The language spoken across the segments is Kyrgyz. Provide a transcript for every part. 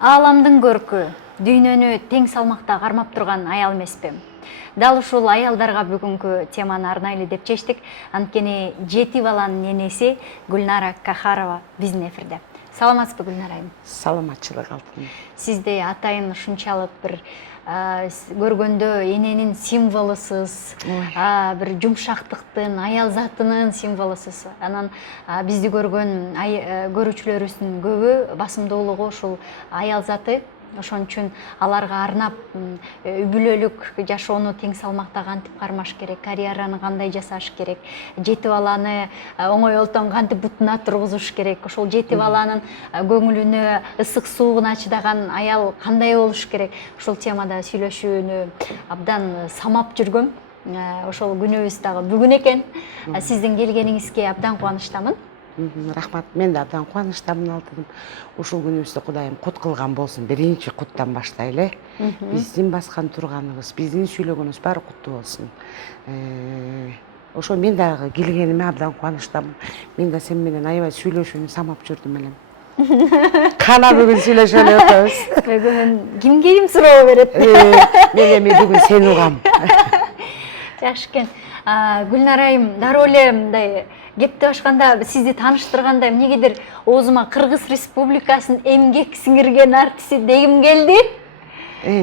Ааламдын көркү, дүйнөнү тең салмакта кармап турган аял эмеспи? Дал ушул аялдарга бүгүнкү теманы арнайлы деп чечтик. Анткени 7 баланын энеси Гулнара Кахарова биздин эфирде. Саламатсызбы, Гулнара айым? Саламатчылык алтын. Сизди атайын ушунчалык бир көргөндө эненин символусуз, бир жумшактыктын, аял затынын символусуз. Анан бизди көргөн көрүүчүлөрүбүздүн көбү басымдуулугу ушул аял заты. Ошон үчүн аларга арнап үй бүлөлүк жашоону тең салмакта кантип кармаш керек, карьераны кандай жасаш керек, 7 баланы оңой олтон кантип бутуна тургузуш керек, ошол 7 баланын көңүлүнө ысык суугуна чыдаган аял кандай болуш керек, ошол темада сүйлөшүүнү абдан самап жүргөм. Ошол күнүбүз дагы бүгүн экен. Сиздин келгениңизге абдан кубанычтамын. Рахмат, мен да абдан кубанычтамын алтыным. Ушул күнүбүздү Кудайым кут кылган болсун. Биринчи куттан баштайлы. Биздин баскан турганыбыз, биздин сүйлөгөнүбүз баары куттуу болсун. Ошо мен дагы келгениме абдан кубанычтамын. Мен да сен менен аябай сүйлөшүүнү самап жүрдүм элем. Кана бүгүн сүйлөшө эле атабыз. Бүгүн кимге ким суроо берет? Мен эми бүгүн сени угам. Жакшы экен. Гулнара айым, дароо эле мындай кепти башканда сизди тааныштырганда эмнегедир оозума Кыргыз Республикасынын эмгек сиңирген артисти дегим келди.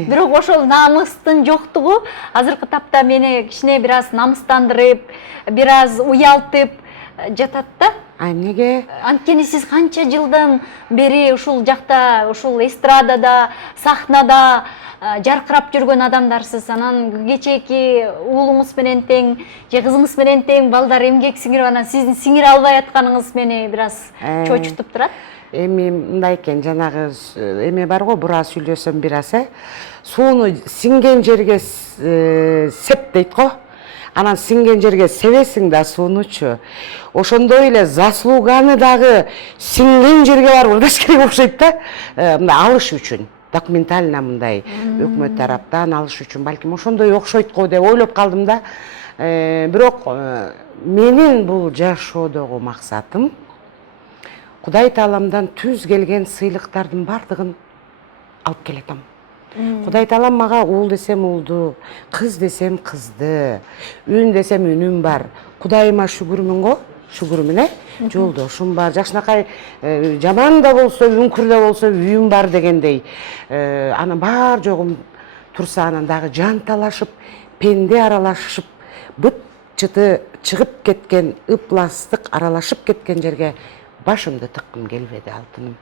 Бирок ошол намыстын жоктугу азыркы тапта мени кичине бир аз намыстандырып, бир аз уялтып жатат да. Эмнеге? Анткени сиз канча жылдан бери ушул жакта, ушул эстрадада, сахнада жаркырап жүргөн адамдарсыз. Анан кечээки уулуңуз менен тең, же кызыңыз менен тең балдар эмгек сиңирип, анан сиздин сиңире албай атканыңыз мени бир аз чочутуп турат. Эми мындай экен, жанагы эме бар го, бура сүйлөсөм бир аз, сууну сиңген жерге сеп дейт го. Анан сиңген жерге себесиң да суунучу. Ошондой эле заслуганы дагы сиңген жерге барып ырдаш керек окшойт да. Мындай алыш үчүн, документально мындай өкмөт тараптан алыш үчүн балким ошондой окшойт го деп ойлоп калдым да. Бирок менин бул жашоодогу максатым Кудай Тааламдан түз келген сыйлыктардын бардыгын алып келатам. Кудай Таалам мага уул десем уулду, кыз десем кызды, үн десем үнүм бар. Кудайыма шүгүрмүн го, шүгүрмүн, жолдошум бар. Жакшынакай жаман да болсо, үңкүр да болсо үйүм бар дегендей. Анан бар жогум турса, анан дагы жан талашып, пенде аралашып, быт чыты чыгып кеткен, ыпластык аралашып кеткен жерге башымды тыккым келбеди алтыным.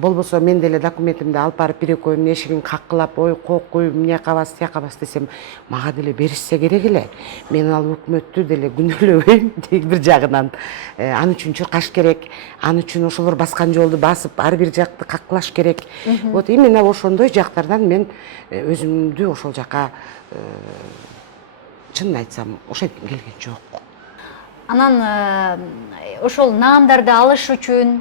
Болбосо мен деле документимди алып барып бир экөөмдүн эшигин каккылап, ой кокуй, эмне кабас, тиякабас десем, мага деле беришсе керек эле. Мен ал өкмөттү деле күнөөлөбөйм бир жагынан. Аны үчүн чуркаш керек, аны үчүн ошолор баскан жолду басып, ар бир жакты каккылаш керек. Вот именно ошондой жактардан мен өзүмдү ошол жака чынын айтсам ошентип келген жок. Анан ошол наамдарды алыш үчүн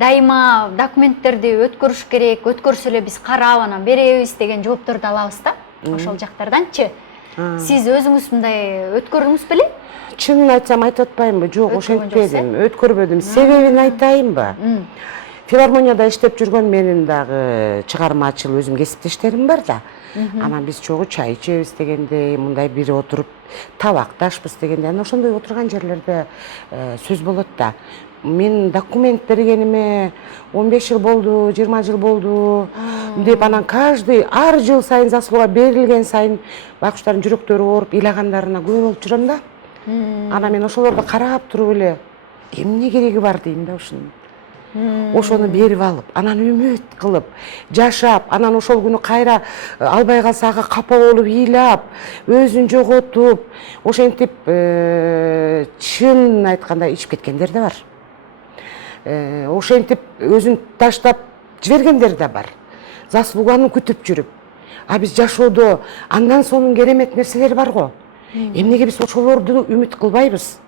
дайыма документтерди өткөрүш керек, өткөрсө эле биз карап анан беребиз деген жоопторду алабыз да. Ошол жактарданчы. Сиз өзүңүз мындай өткөрдүңүз беле? Чынын айтсам айтып атпаймынбы? Жок, ошентпедим, өткөрбөдүм. Себебин айтайынбы? Филармонияда иштеп жүргөн менин дагы чыгармачыл өзүм кесиптештерим бар да. Анан биз чогуу чай ичебиз дегенде, мындай бир отуруп табакташпыз дегенде, анан ошондой отурган жерлерде сөз болот да. Мен документ бергениме 15 жыл болду, 20 жыл болду деп, анан каждый ар жыл сайын заслуга берилген сайын байкуштардын жүрөктөрү ооруп, ыйлагандарына күбө болуп жүрөм да. Анан мен ошолорду карап туруп эле эмне кереги бар дейм да ушунун. Ошону берип алып, анан үмүт кылып, жашап, анан ошол күнү кайра албай калса ага капа болуп, ыйлап, өзүн жоготуп, ошентип чын айтканда ичип кеткендер да бар. Ошентип өзүн таштап жибергендер да бар. Заслуганы күтүп жүрүп. А биз жашоодо андан сонун керемет нерселер бар го. Эмнеге биз ошолорду үмүт кылбайбыз?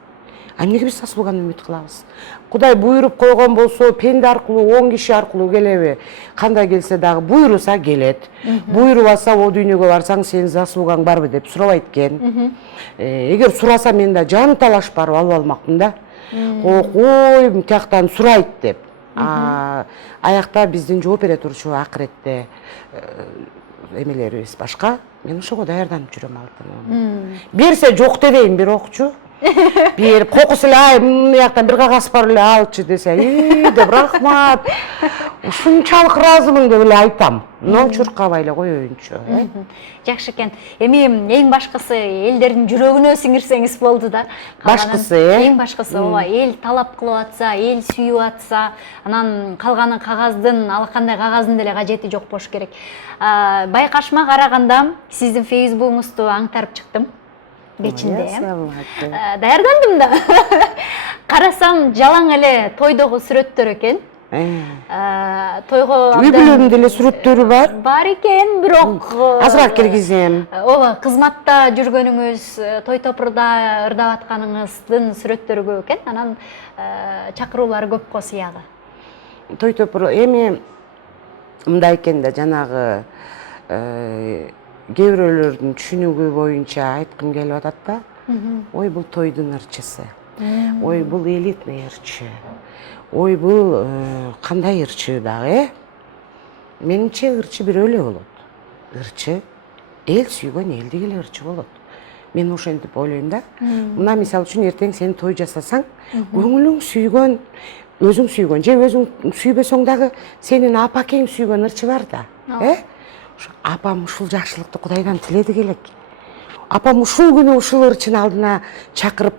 Эмнеге биз заслуганы үмүт кылабыз? Кудай буйруп койгон болсо, пенде аркылуу, 10 киши аркылуу келеби? Кандай келсе дагы буйруса келет. Буйрубаса, о дүйнөгө барсаң, сенин заслугаң барбы деп сурабайт экен. Эгер сураса, мен да жан талаш барып алып алмакмын да. Ой, мтияктан сурайт деп. Аякта биздин жооп бере турчу акыретте эмелерибиз башка. Мен ошого даярданып жүрөм алтыным. Берсе жок дебейм, бирокчу. Берип кокус эле, ай, мыяктан бир кагаз бар эле алчы десе, деп рахмат. Ушунчалык ыраазымын деп эле айтам. Но чуркабай эле коеюнчу. Жакшы экен. Эми эң башкысы элдердин жүрөгүнө сиңирсеңиз болду да. Башкысы, эң башкысы ооба, эл талап кылып атса, эл сүйүп атса, анан калганы кагаздын, алакандай кагаздын деле кажети жок болуш керек. Байкашма караганда сиздин фейсбугуңузду аңтарып чыктым. Бечинде. Даярдандым да. Карасам жалаң эле тойдогу сүрөттөр экен. Тойго үй бүлөмдө эле сүрөттөрү бар. Бар экен, бирок азыраак киргизем. Ооба, кызматта жүргөнүңүз, той топурда ырдап атканыңыздын сүрөттөрү көп экен. Анан чакыруулар көп го сыягы. Той топур эми мындай экен да, жанагы кээ бирөөлөрдүн түшүнүгү боюнча айткым келип атат да. Ой, бул тойдун ырчысы. Ой, бул элитный ырчы. Ой, бул кандай ырчы дагы, Менимче ырчы бирөө эле болот. Ырчы эл сүйгөн элдик эле ырчы болот. Мен ошентип ойлойм да. Мына мисалы үчүн эртең сен той жасасаң, көңүлүң сүйгөн, өзүң сүйгөн, же өзүң сүйбөсөң дагы сенин апакең сүйгөн ырчы бар да. Апам ушул жакшылыкты Кудайдан тиледи келек. Апам ушул күнү ушул ырчын алдына чакырып,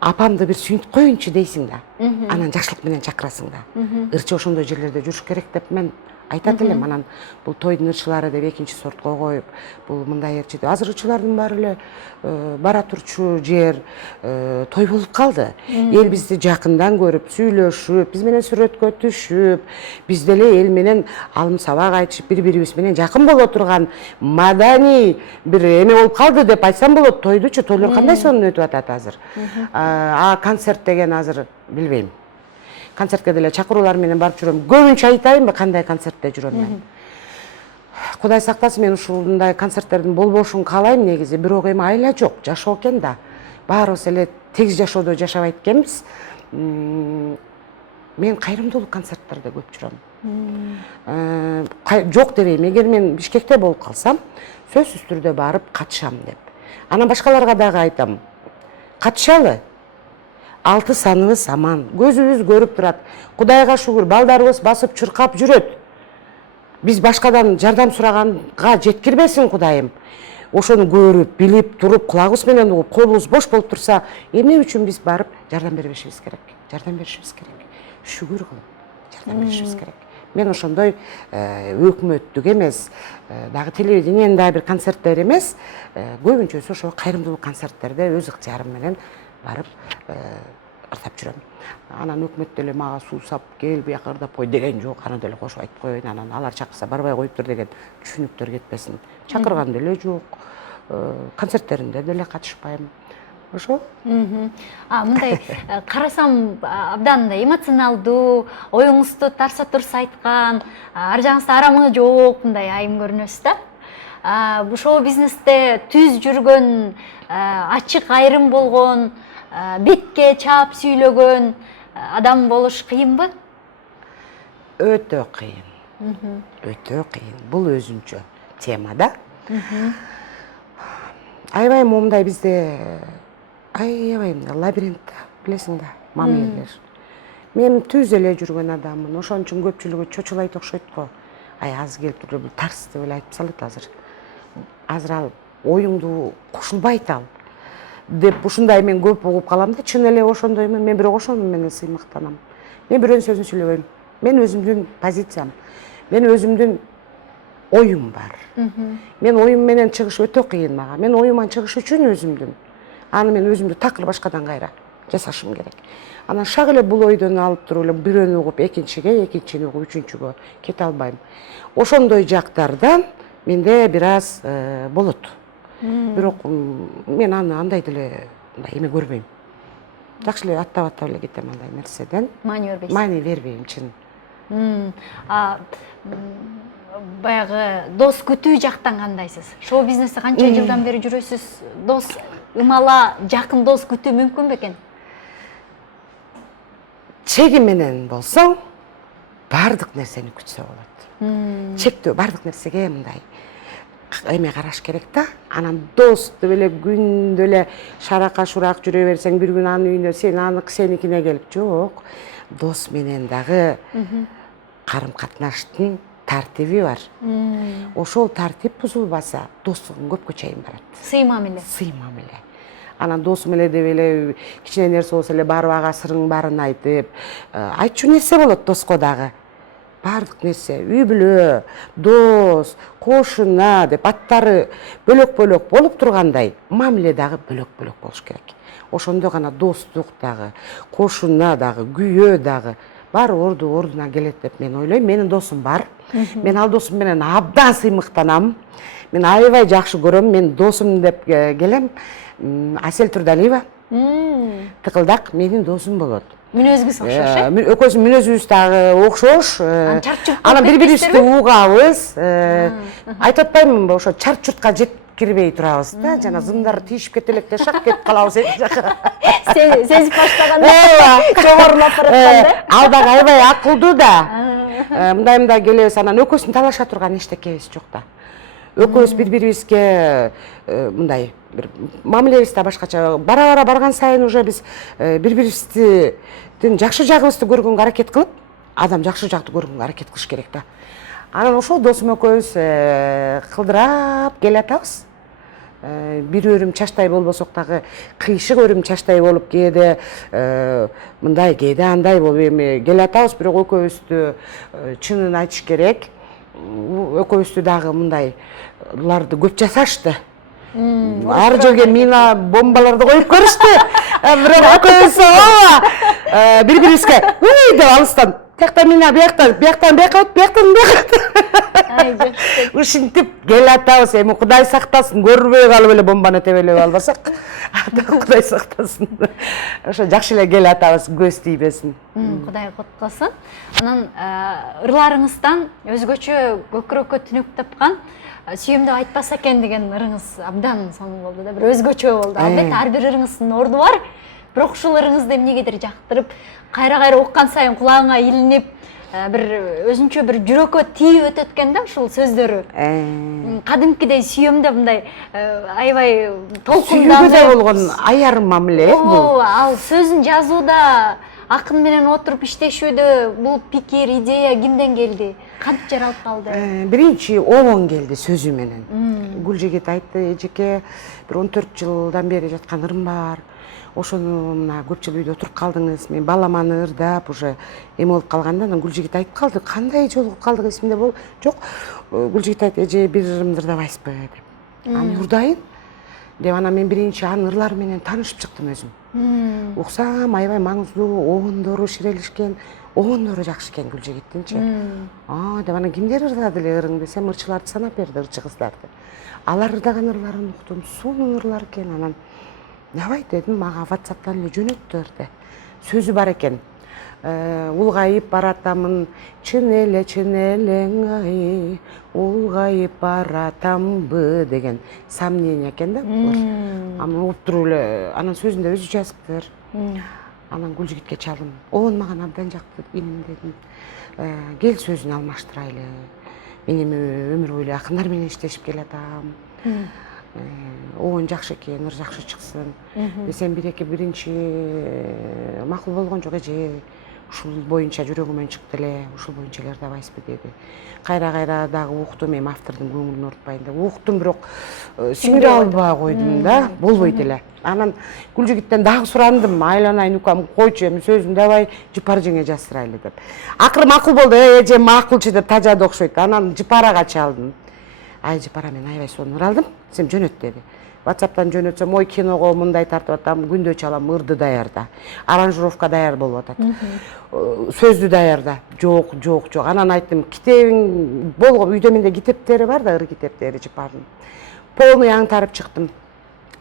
апамды бир сүйүнтүп коеюнчу дейсиң да. Анан жакшылык менен чакырасың да. Ырчы ошондой жерлерде жүрүш керек деп мен айтат элем. Анан бул тойдун ырчылары деп экинчи сортко коюп, бул мындай ырчы. Азыр ырчылардын баары эле бара турчу жер той болуп калды. Эл бизди жакындан көрүп, сүйлөшүп, биз менен сүрөткө түшүп, биз деле эл менен алым сабак айтышып, бири-бирибиз менен жакын боло турган маданий бир эме болуп калды деп айтсам болот. Тойдучу, тойлор кандай сонун өтүп атат азыр. Концерт деген азыр билбейм. Концертке деле чакыруулар менен барып жүрөм. Көбүнчө айтайынбы кандай концертте жүрөм мен. Кудай сактасын, мен ушундай концерттердин болбошун каалайм негизи, бирок эми айла жок, жашоо экен да. Баарыбыз эле тегиз жашоодо жашабайт экенбиз. Мен кайрымдуулук концерттерде көп жүрөм. Жок дебейм, эгер мен Бишкекте болуп калсам, сөзсүз түрдө барып катышам деп. Анан башкаларга дагы айтам. Катышалы. 6 саныбыз аман, көзүбүз көрүп турат. Кудайга шүгүр, балдарыбыз басып чуркап жүрөт. Биз башкадан жардам сураганга жеткирбесин Кудайым. Ошону көрүп, билип туруп, кулагыбыз менен угуп, колубуз бош болуп турса, эмне үчүн биз барып жардам беришибиз керек? Жардам беришибиз керек. Шүгүр кылып жардам беришибиз керек. Мен ошондой өкмөттүк эмес, дагы телевидениенин дагы бир концерттер эмес, көбүнчөсү ошо кайрымдуулук концерттерде өз ыктыярым менен барып ырдап жүрөм. Анан өкмөт деле мага суусап, кел бияка ырдап кой деген жок. Аны деле кошуп айтып коеюн. Анан алар чакырса барбай коюптур деген түшүнүктөр кетпесин. Чакырган деле жок. Концерттеринде деле катышпайм. Ошо. Мындай карасам абдан эмоционалдуу, оюңузду тарса турса айткан, ар жагыңызда арамы жок, мындай айым көрүнөсүз да. Шоу бизнесте түз жүргөн, ачык айрым болгон, бетке чаап сүйлөгөн адам болуш кыйынбы? Өтө кыйын. Өтө кыйын. Бул өзүнчө тема да. Аябай момундай бизде аябай лабиринт, билесиң да, мамилелер. Мен түз эле жүргөн адаммын. Ошон үчүн көпчүлүгү чочулайт окшойт го. Аз келип туруп бир тарс деп эле айтып салат азыр. Азыр ал оюңду кошулбайт ал. Деп ушундай мен көп угуп калам да, чын эле ошондоймун. Мен бирок ошону менен сыймыктанам. Мен бирөөнүн сөзүн сүйлөбөйм. Мен өзүмдүн позициям, мен өзүмдүн оюм бар. Мен оюм менен чыгыш өтө кыйын мага. Мен оюман чыгыш үчүн өзүмдүн. Аны мен өзүмдү такыр башкадан кайра жасашым керек. Анан шак эле бул ойдон алып туруп эле бирөөнү угуп экинчиге, экинчини угуп үчүнчүгө кете албайм. Ошондой жактардан менде бир аз болот. Бирок мен аны андай деле эме көрбөйм. Жакшы эле аттап эле кетем андай нерседен. Маани бербейсиз. Маани бербейм, чын. Баягы дос күтүү жактан кандайсыз? Шоу бизнесте канча жылдан бери жүрөсүз? Дос ымала жакын дос күтүү мүмкүн бекен? чеги менен болсоң бардык нерсени күтсө болот. Чектөө бардык нерсеге мындай эме караш керек да. Анан дос деп эле күндө эле шарака шурак жүрө берсең, бир күн анын үйүнө сеникине келип, жок. Дос менен дагы карым катнаштын тартиби бар. Ошол тартип бузулбаса, достугуң көпкө чейин барат. Сый мамиле. Сый мамиле. Анан досум эле деп эле кичине нерсе болсо эле барып ага сырың барын айтып, айтчу нерсе болот доско дагы. Бардык нерсе, үй бүлө, дос, кошуна деп аттары бөлөк-бөлөк болуп тургандай, мамиле дагы бөлөк-бөлөк болуш керек. Ошондо гана достук дагы, кошуна дагы, күйөө дагы баары ордуна келет деп мен ойлойм. Менин досум бар. Мен ал досум менен абдан сыймыктанам. Мен аябай жакшы көрөм. Мен досум деп келем. Асель Турдалиева. Тыкылдак менин досум болот. Мүнөзүңүз окшош, э? Экөөбүз мүнөзүбүз дагы окшош. Анан бири-бирибизди угабыз. Айтып атпаймынбы, ошо чарт-чуртка жеп кирбей турабыз да. Жана зымдар тийишип кете электе шак кетип калабыз эки жака. Сезип баштаганда жогорулап баратканда. Ал дагы аябай акылдуу да. Мындай келебиз, анан экөөбүздүн талаша турган эчтекебиз жок да. Экөөбүз бири-бирибизге мындай бир мамилебиз да башкача. Бара-бара барган сайын уже биз бири-бирибиздин жакшы жагыбызды көргөнгө аракет кылып, адам жакшы жакты көргөнгө аракет кылыш керек да. Анан ошол досум экөөбүз кылдырап келатабыз. Бир өрүм чачтай болбосок дагы кыйшык өрүм чачтай болуп, кээде мындай, кээде андай болуп эми келатабыз, бирок экөөбүздү чынын айтыш керек. Экөөбүздү дагы мындайларды көп жасашты. Ар жерге мина бомбаларды коюп көрүштү. Бирок экөөбүз бири-бирибизге деп алыстан тияктан мина, бияктан ушинтип келатабыз. Эми Кудай сактасын, көрбөй калып эле бомбаны тебелеп албасак. Кудай сактасын. Ошо жакшы эле келатабыз, көз тийбесин. Кудай коткосын. Анан ырларыңыздан өзгөчө көкүрөккө түнүк тапкан сүйүмдү айтпаса экен деген ырыңыз абдан сонун болду да. Бир өзгөчө болду. Албетте ар бир ырыңыздын орду бар. Бирок ушул ырыңызды эмнегедир жактырып, кайра-кайра уккан сайын кулагыңа илинип, бир өзүнчө бир жүрөккө тийип өтөт экен да ушул сөздөрү. Кадимкидей сүйөмдө мындай аябай толкунданып сүйүүгө болгон аяр мамиле бул. Ал сөзүн жазууда, акын менен отуруп иштешүүдө бул пикир, идея кимден келди? Кантип жаралып калды? Биринчи обон келди сөзү менен. Гүлжигит айтты, эжеке, бир 14 жылдан бери жаткан ырым бар. Ошону мына көп жыл үйдө отуруп калдыңыз. Мен баламаны ырдап уже эме болуп калганда, анан Гүлжигит айтып калды. Кандай жолугуп калдык эсимде бол. Жок, Гүлжигит айтты, эже бир ырымды ырдабайсызбы деп. Аны урдайын деп, анан мен биринчи анын ырлары менен таанышып чыктым өзүм. Уксам аябай маңыздуу, обондору ширелишкен, обондору жакшы экен Гүлжигиттинчи. Деп анан кимдер ырдады эле ырың десем, ырчыларды санап берди, ырчы кыздарды. Алар ырдаган ырларын уктум, сонун ырлар экен. Анан давай дедим, мага WhatsApp'тан эле жөнөттү ырды. Сөзү бар экен. Улгайып баратамын, чын элең ай, улгайып баратамбы деген сомнение экен да. Анан угуп туруп эле, анан сөзүндө өзү жазыптыр. Анан Гүлжигитке чалдым. Он мага абдан жакты, иним дедим. Кел сөзүн алмаштырайлы. Мен эми өмүр бою акындар менен иштешип келатам. Он жакшы экен, ыр жакшы чыксын. Десем биринчи макул болгон жок эже. Ушул боюнча жүрөгүмөн чыкты эле, ушул боюнча эле ырдабайсызбы деди. Кайра-кайра дагы уктум, эми автордун көңүлүн урутпайын деп уктум, бирок сиңире албай койдум да, болбойт эле. Анан Гүлжигиттен дагы сурандым, айланайын укам, койчу, эми сөзүн давай Жыпар жеңе жаздырайлы деп. Акыры макул болду, эже макулчу деп тажады окшойт. Анан Жыпарага чалдым. Ай Жыпара, мен аябай сонун ыр алдым, сен жөнөт деди. WhatsApp'тан жөнөтсөм, ой киного мындай тартып атам, күндө чалам, ырды даярда. Аранжировка даяр болуп атат. Сөздү даярда. Жок. Анан айттым, китебиң болгоп, үйдө менде китептери бар да, ыр китептери Жыпардын. Полный аңтарып чыктым.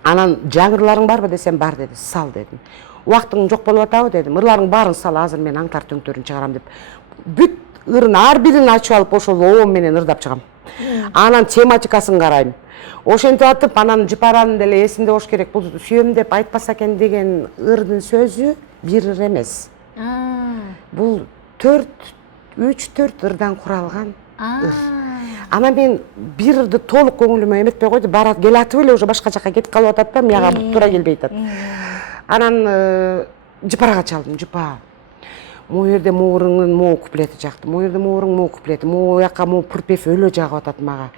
Анан жаңырларың барбы десем, бар деди, сал дедим. Убактың жок болуп атабы дедим, ырларың баарын сал, азыр мен аңтар төңтөрүн чыгарам деп. Бүт ырын ар бирин ачып алып, ошол обон менен ырдап чыгам. Анан тематикасын карайм. Ошентип атып, анан Жыпаранын деле эсинде болуш керек. Бул сүйөм деп айтпаса экен деген ырдын сөзү бир ыр эмес. Бул 3-4 ырдан куралган ыр. Ана мен бир ырды толук көңүлүмө эметпей койду, барат келатып эле уже башка жака кетип калып атат да, мага туура келбей атат. Анан жыпарага чалдым, жыпа. Могу жерде моурыңдын могу куплети жакты, могу жерде моурың могу куплети, могу жака могу припев өлө жагып атат мага.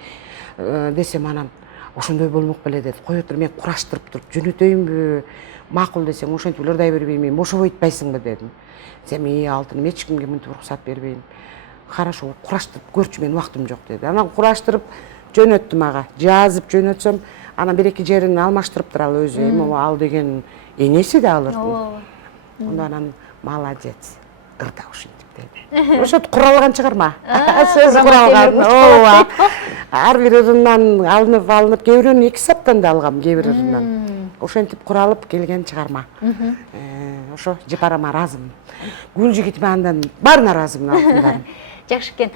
Десем анан ошондой болмок беле деди. Кой отур, мен кураштырып туруп жөнөтөйүнбү? Макул десең, ошентип ырдай бербеймин, бошобой айтпайсыңбы дедим. Десем, алтыным, эч кимге мынтип уруксат бербейм. Хорошо, кураштырып көрчү, мен убактым жок деди. Анан кураштырып жөнөттү мага. Жазып жөнөтсөм, анан бир-эки жерин алмаштырыптыр ал өзү. Эми ал деген энеси да алырдын. Онда анан молодец, ырда ушинтип деди. Ошо куралган чыгарма. Сөз куралган. Ар бир ырынан алынып, кээ бирөөнү 2 саптанда алгам, кээ бир ырынан. Ошентип куралып келген чыгарма. Ошо жыпарама ыраазымын. Гүл жигитиме андан баарына ыраазымын, алтындарым. Жакшы экен.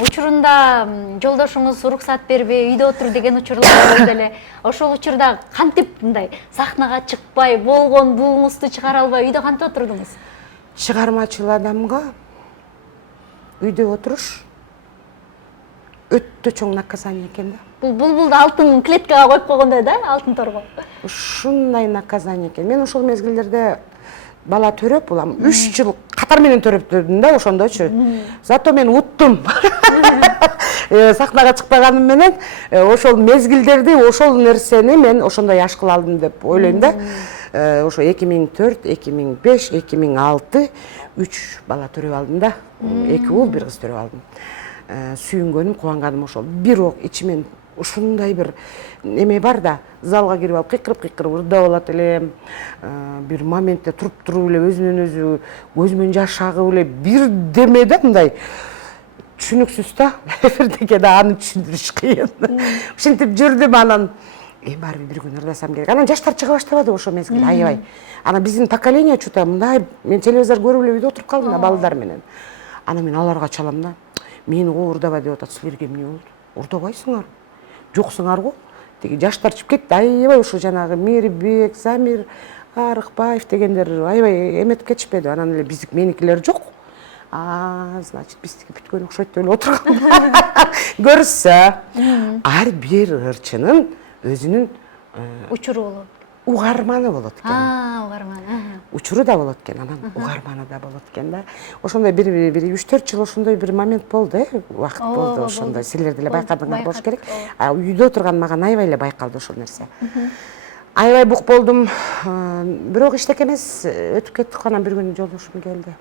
Учурунда жолдошуңуз уруксат бербей үйдө отур деген учурлар болду эле. Ошол учурда кантип мындай сахнага чыкпай, болгон бууңузду чыгара албай үйдө кантип отурдуңуз? Чыгармачыл адамга үйдө отуруш өтө чоң наказание экен да. Бул алтын клеткага коюп койгондой да, алтын торго. Ушундай наказание экен. Мен ошол мезгилдерде бала төрөп, улам 3 жыл катар менен төрөптүрдүм да, ошондойчу. Зато мен уттум. Сахнага чыкпаганым менен ошол мезгилдерди, ошол нерсени мен ошондой аш кыла алдым деп ойлойм да. Ошо 2004, 2005, 2006 3 бала төрөп алдым да. 2 уул, 1 кыз төрөп алдым. Сүйүнгөнүм, кубанганым ошол. Бирок ичимен ушундай бир эме бар да, залга кирип алып кыйкырып ырдап алат элем. Бир моментте туруп эле өзүнөн өзү көзүмөн жаш агып эле бир деме да, мындай түшүнүксүз да. Бирдеке да аны түшүндүрүш кыйын. Ушинтип жүрдүм, анан барбы бир күн ырдасам керек. Анан жаштар чыга баштабады ошол мезгилде, аябай. Анан биздин поколение чута мындай, мен телевизор көрүп эле үйдө отуруп калдым да балдар менен. Анан мен аларга чалам да. Мени го урдаба деп атат, силерге эмне болду? Урдабайсыңар. Жоксуңар го. Теги жаштар чыгып кетти, аябай ушу жанагы Мирбек, Замир, Арыкбаев дегендер аябай эметип кетишпеди. Анан эле биздик меникилер жок. Значит, биздики бүткөн окшойт деп эле отурган. Көрсө, ар бир ырчынын өзүнүн Учуру болот. Угарманы болот экен. Угарман. Учуру да болот экен, анан угарманы да болот экен да. Ошондой бир 3-4 жыл ошондой бир момент болду, убакыт болду ошондой. Силер деле байкадыңар болуш керек. Үйдө отурган мага аябай эле байкалды ошол нерсе. Аябай бук болдум. Бирок иштек эмес, өтүп кеттик, анан бир күнү жолдошум келди.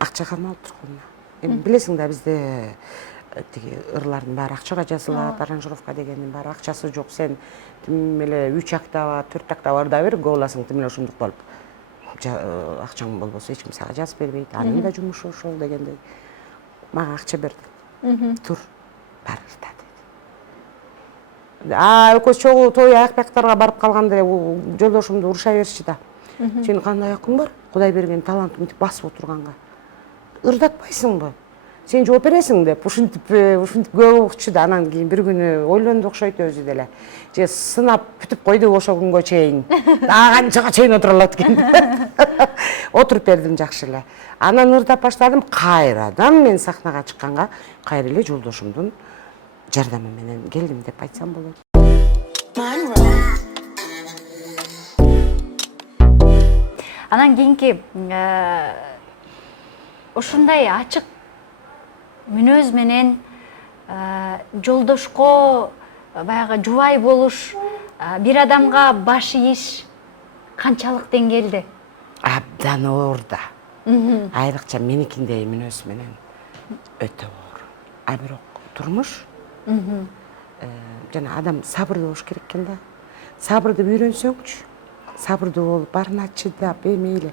Акча кармалып турган. Эми билесиң да, бизде тиги ырлардын баары акчага жазылат, аранжировка дегендин баары акчасы жок. Сен тим эле 3 октава, 4 октава ырда бер, боласың тим эле ошондук болуп. Акчаң болбосо эч ким сага жазып бербейт. Анын да жумушу ошол дегендей. Мага акча берди. Тур, бар ырда деди. Экөөбүз чогуу той аяк-бактарга барып калганда жолдошумду уруша беришчи да. Сенин кандай акың бар? Кудай берген талантты мынтип басып отурганга. Ырдатпайсыңбы? Сен жооп бересиң деп, ушинтип көп укчу да. Анан кийин бир күнү ойлонду окшойт өзү деле. Же сынап бүтүп койду ошол күнгө чейин. Канчага чейин отура алат экен. Отуруп бердим жакшы эле. Анан ырдап баштадым, кайрадан мен сахнага чыкканга кайра эле жолдошумдун жардамы менен келдим деп айтсам болот. Анан кийинки ушундай ачык мүнөз менен жолдошко баягы жубай болуш, бир адамга баш ийиш канчалык деңгээлде? Абдан оор да. Айрыкча меникиндей мүнөз менен өтө оор. Бирок турмуш жана адам сабырдуу болуш керек экен да. Сабырды үйрөнсөңчү, сабырдуу болуп, баарына чыдап, мейли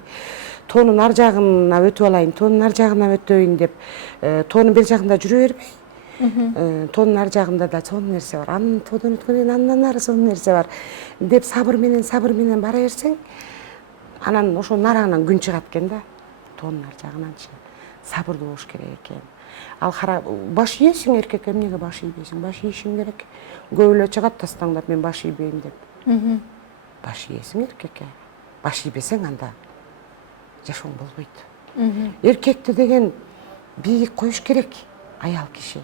тоонун ар жагына өтүп алайын, тоонун ар жагына өтөйүн деп, тоонун бел жагында жүрө бербей, тоонун ар жагында да сонун нерсе бар, анын тоодон өткөндөн кийин андан ары сонун нерсе бар деп сабыр менен бара берсең, анан ошонун араңан күн чыгат экен да. Тоонун ар жагынанчы сабырдуу болуш керек экен. Ал баш ийесиң эркек, эмнеге баш ийбейсиң? Баш ийишиң керек. Көп эле чыгат тастаңдап, мен баш ийбейм деп. Баш ийесиң эркекке. Баш ийбесең анда жашоң болбойт. Эркекти деген бийик коюш керек, аял киши.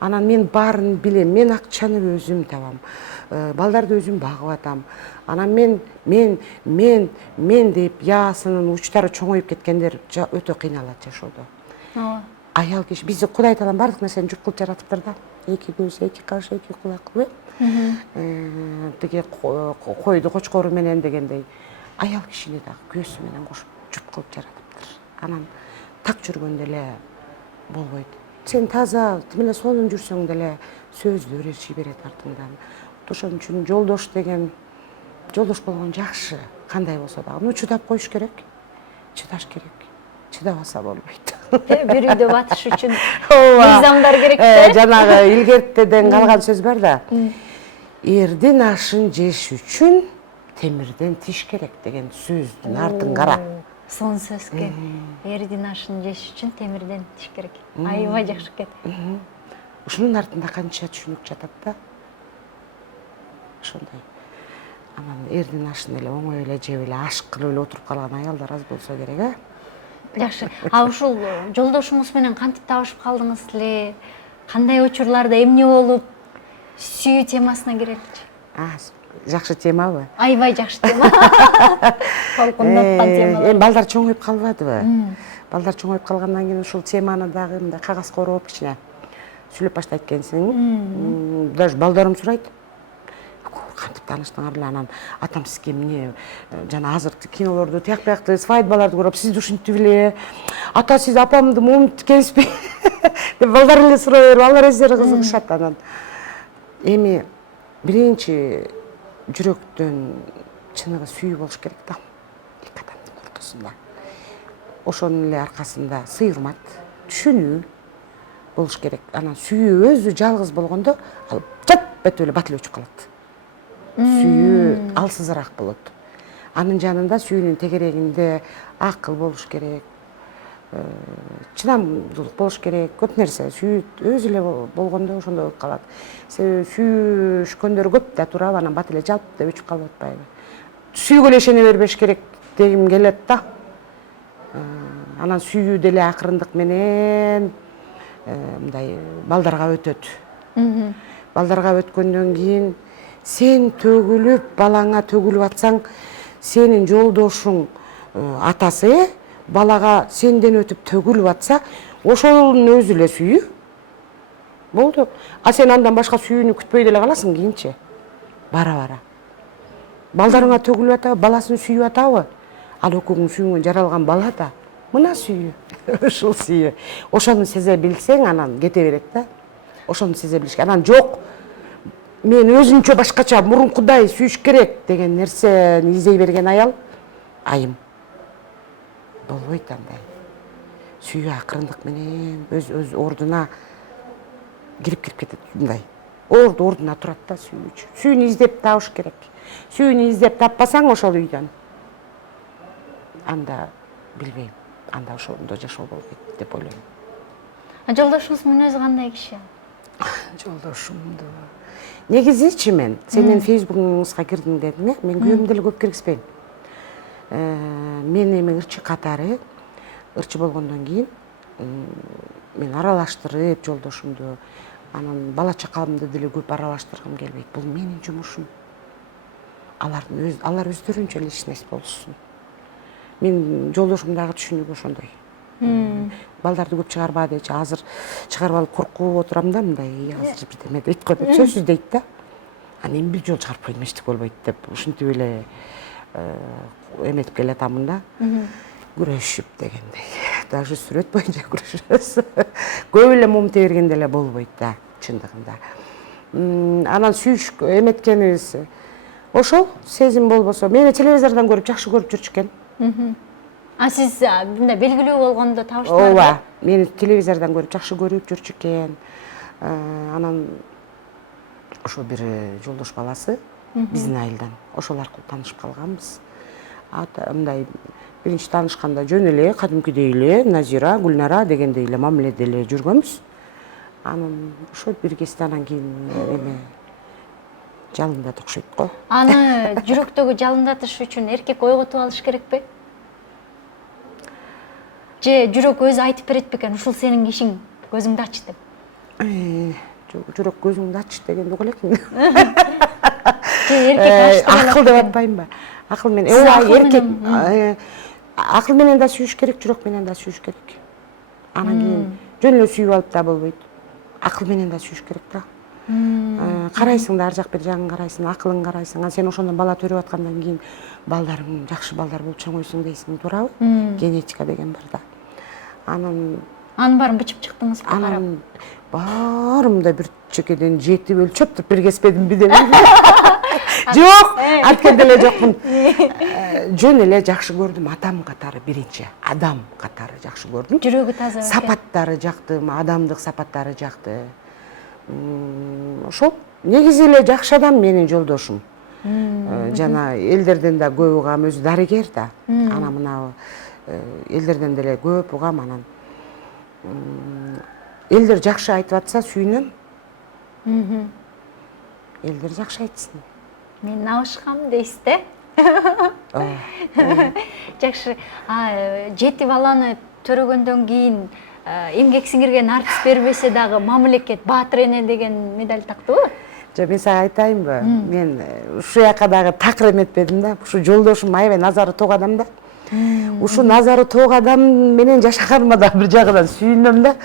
Анан мен баарын билем, мен акчаны өзүм табам, балдарды өзүм багып атам. Анан мен деп яасынын учтары чоңоюп кеткендер өтө кыйналат жашоодо. Аял киши, бизди Кудай таалам бардык нерсени жуп кылып жаратыптыр да. Эки көз, эки каш, эки кулак кылып, тиги койду кочкору менен дегендей, аял кишини дагы көзү менен кошуп жуп кылып жаратыптыр. Анан так жүргөндө эле болбойт. Сен таза тимеле сонун жүрсөң деле сөздөр ээрчи берет артыңдан. Ошон үчүн жолдош деген, жолдош болгон жакшы, кандай болсо дагы. Чыдап коюш керек, чыдаш керек. Чыдабаса болбойт. Бир үйдө батыш үчүн мыйзамдар керек да. Жанагы илгертеден калган сөз бар да. Эрдин ашын жеш үчүн темирден тиш керек деген сөздүн артын кара. Сон сөзгө эрдин ашын жеш үчүн темирден тиш керек. Аябай жакшы экен. Ушунун артында канча түшүнүк жатат да. Ошондой. Анан эрдин ашын эле оңой эле жеп эле аш кылып эле отуруп калган аялдар аз болсо керек, Жакшы. Ушул жолдошуңуз менен кантип табышып калдыңыз эле? Кандай учурларда эмне болуп сүйүү темасына киреличи? Жакшы темабы? Аябай жакшы тема. Толкундаткан тема. Балдар чоңоюп калбадыбы? Балдар чоңоюп калгандан кийин ушул теманы дагы мындай кагазга ороп кичине сүйлөп баштайт экенсиң. Даже балдарым сурайт. Кантип тааныштыңар эле? Анан атам сизге эмне жана азыркы кинолорду тияк биякты свадьбаларды көрүп, сизди ушинтип эле, ата сиз апамды момунтип экенсизби? Деп балдар эле сурай берип, алар өздөрү кызыгышат. Анан эми биринчи жүрөктөн чыныгы сүйүү болуш керек да. Эки адамдын ортосунда. Ошонун эле аркасында сый-урмат, түшүнүү болуш керек. Анан сүйүү өзү жалгыз болгондо ал жат эле батыл өчүп калат. Сүйүү алсызыраак болот. Анын жанында сүйүүнүн тегерегинде акыл болуш керек, чыдамдуулук болуш керек, көп нерсе. Сүйүү өзү эле болгондо ошондой болуп калат. Себеби сүйүшкөндөр көп да турап, анан бат эле жалп деп өчүп калып атпайбы. Сүйүүгө эле ишене бербеш керек дегим келет да. Анан сүйүү деле акырындык менен мындай балдарга өтөт. Балдарга өткөндөн кийин сен төгүлүп, балаңа төгүлүп атсаң, сенин жолдошуң атасы балага сенден өтүп төгүлүп атса, ошонун өзү эле сүйүү. Болду. А сен андан башка сүйүүнү күтпөй деле каласың кийинчи. Бара-бара. Балдарыңа төгүлүп атабы, баласын сүйүп атабы? Ал экөөңүн сүйүүңөн жаралган бала да. Мына сүйүү. Ушул сүйүү. Ошону сезе билсең, анан кете берет да. Ошону сезе билиш керек. Анан жок, мен өзүнчө башкача мурункудай сүйүш керек деген нерсени издей берген аял айым. Болбойт андай. Сүйүү акырындык менен өз ордуна кирип кетет мындай. Ордуна турат да сүйүүчү. Сүйүүнү издеп табыш керек. Сүйүүнү издеп таппасаң ошол үйдөн. Анда билбейм. Анда ошондо жашоо болбойт деп ойлойм. Жолдошуңуз мүнөзү кандай киши? Жолдошумду негизичи мен сенин фейсбугуңузга кирдим дедиң, мен күйөөмдү деле көп киргизбейм. Мен эми ырчы катары, ырчы болгондон кийин мен аралаштырып жолдошумду, анан бала чакамды деле көп аралаштыргым келбейт. Бул менин жумушум. Алар өздөрүнчө личность болушсун. Мен жолдошум дагы түшүнүгү ошондой. Балдарды көп чыгарба дейчи, азыр чыгарып алып коркуп отурам да, мындай азыр бирдеме дейт го деп сөзсүз дейт да. Анан эми бир жол чыгарып койдум, эчтеке болбойт деп ушинтип эле эметип келатамын да. Күрөшүп дегендей. Даже сүрөт боюнча күрөшөбүз. Көп эле момунте бергенде эле болбойт да, чындыгында. Анан сүйүш эметкенибиз ошол сезим болбосо, мени телевизордон көрүп жакшы көрүп жүрчү экен. Сиз мындай белгилүү болгондо табыштыңарбы? Ооба, мени телевизордон көрүп жакшы көрүп жүрчү экен. Анан ошо бир жолдош баласы биздин айылдан, ошол аркылуу таанышып калганбыз. Мындай биринчи таанышканда жөн эле, кадимкидей эле Назира, Гулнара дегендей эле мамиледе эле жүргөнбүз. Анан ошо бир кезде анан кийин эме жалындады окшойт го. Аны жүрөктөгү жалындатыш үчүн эркек ойготуп алыш керекпи? же жүрөк өзү айтып берет бекен ушул сенин кишиң көзүңдү ач деп? Жүрөк көзүңдү ач дегенди угуп элекмин. Же эркек ачты акыл деп атпайынбы? Акыл менен. Эркек акыл менен да сүйүш керек, жүрөк менен да сүйүш керек. Анан кийин жөн эле сүйүп алып да болбойт. Акыл менен да сүйүш керек да. Карайсың да ар жак бир жагын карайсың, акылың карайсың. Сен ошондон бала төрөп аткандан кийин балдарың жакшы балдар болуп чоңойсуң дейсиң, туурабы? Генетика деген бар да. Анын баарын бычып чыктыңызбы карап? Анан баарымда бир чекеден жетип өлчөп туруп бир кеспедимби деп. Жок, анткенде эле жокмун. Жөн эле жакшы көрдүм, адам катары биринчи, адам катары жакшы көрдүм. Жүрөгү таза. Сапаттары жакты, адамдык сапаттары жакты. Ошол негизи эле жакшы адам менин жолдошум. Жана элдерден да көп угам, өзү дарыгер да. Анан мына элдерден деле көп угам, анан элдер жакшы айтып атса сүйүнөм. Элдер жакшы айтсын. Мен набышкам дейсиз да? Жакшы. Жети баланы төрөгөндөн кийин эмгек сиңирген артист бербесе дагы мамлекет Баатыр эне деген медаль тактыбы? Жок, мен сага айтайынбы? Мен ушул жака дагы такыр эметпедим да. Ушу жолдошум аябай назары ток адам да. Ушу назары ток адам менен жашаганыма да бир жагынан сүйүнөм да.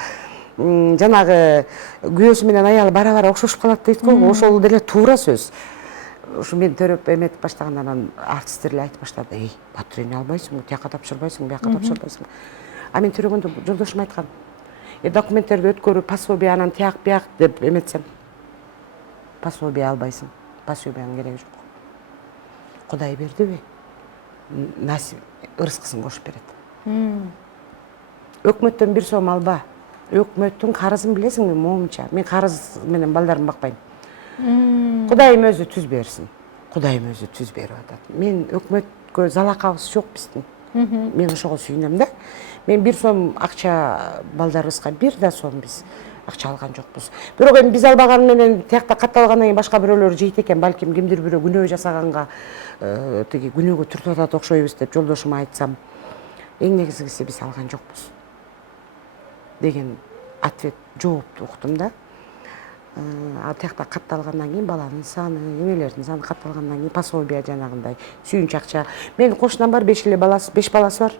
Жанагы күйөөсү менен аялы бара-бара окшошуп калат дейт го, ошол деле туура сөз. Ушу мен төрөп эметип баштагандан анан артисттер эле айтып баштады: "Эй, Баатыр эне албайсыңбы, тияка тапшырбайсыңбы, бияка тапшырбайсыңбы?" А мен төрөгөндө жолдошум айткан: "Документтерди өткөрүп, пособие анан тияк бияк деп эметсем, пособие албайсың. Пособияның кереги жок. Кудай бердиби? Насип, ырыскысын кошуп берет. Өкмөттөн 1 сом алба. Өкмөттүн карызын билесиңби, моунча. Мен карыз менен балдарымды бакпайм. Кудайым өзү түз берсин. Кудайым өзү түз берип атат. Мен өкмөткө залакабыз жок биздин. Мен ошого сүйүнөм да. Мен 1 сом акча балдарыбызга 1 да сом биз акча алган жокпуз. Бирок эми биз албаган менен тиякта катталгандан кийин башка бирөөлөр жейт экен, балким кимдир бирөө күнөө жасаганга тиги күнөөгө түртүп атат окшойбуз деп жолдошума айтсам, эң негизгиси биз алган жокпуз деген ответ, жоопту уктум да. Тиякта катталгандан кийин баланын саны, эмелердин саны катталгандан кийин пособие жанагындай сүйүнч акча. Менин кошунам бар, 5 баласы бар.